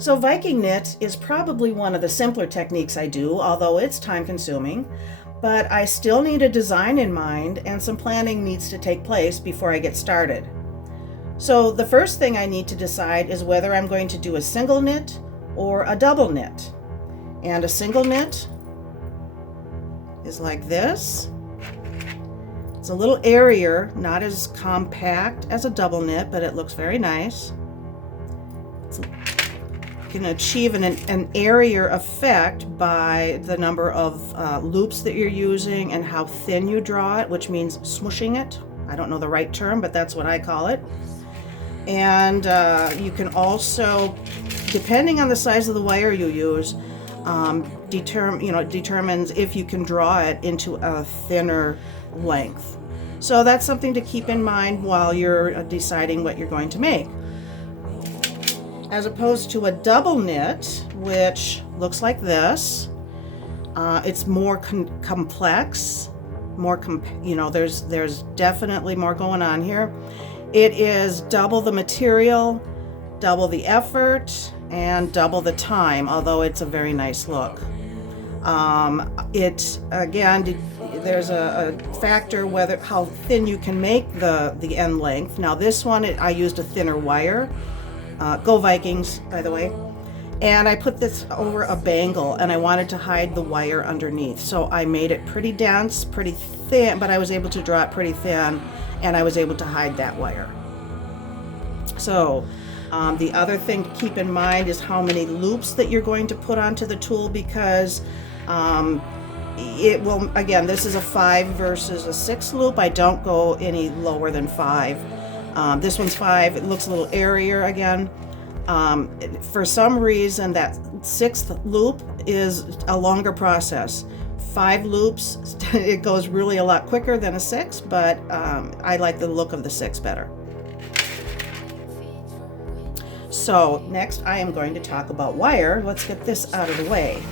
So Viking knit is probably one of the simpler techniques I do, although it's time consuming, but I still need a design in mind and some planning needs to take place before I get started. So the first thing I need to decide is whether I'm going to do a single knit or a double knit. And a single knit is like this. It's a little airier, not as compact as a double knit, but it looks very nice. You can achieve an airier effect by the number of loops that you're using and how thin you draw it, which means smooshing it. I don't know the right term, but that's what I call it. And you can also, depending on the size of the wire you use, determines if you can draw it into a thinner length. So that's something to keep in mind while you're deciding what you're going to make. As opposed to a double knit, which looks like this, it's more complex, there's definitely more going on here. It is double the material, double the effort, and double the time, although it's a very nice look. There's a factor how thin you can make the end length. Now this one, I used a thinner wire. Go Vikings, by the way. And I put this over a bangle and I wanted to hide the wire underneath. So I made it pretty dense, pretty thin, but I was able to draw it pretty thin and I was able to hide that wire. So the other thing to keep in mind is how many loops that you're going to put onto the tool, because it will, again, this is a 5 versus a 6 loop. I don't go any lower than 5. This one's 5. It looks a little airier again. For some reason, that 6th loop is a longer process. 5 loops, it goes really a lot quicker than a 6, but I like the look of the 6 better. So next I am going to talk about wire. Let's get this out of the way.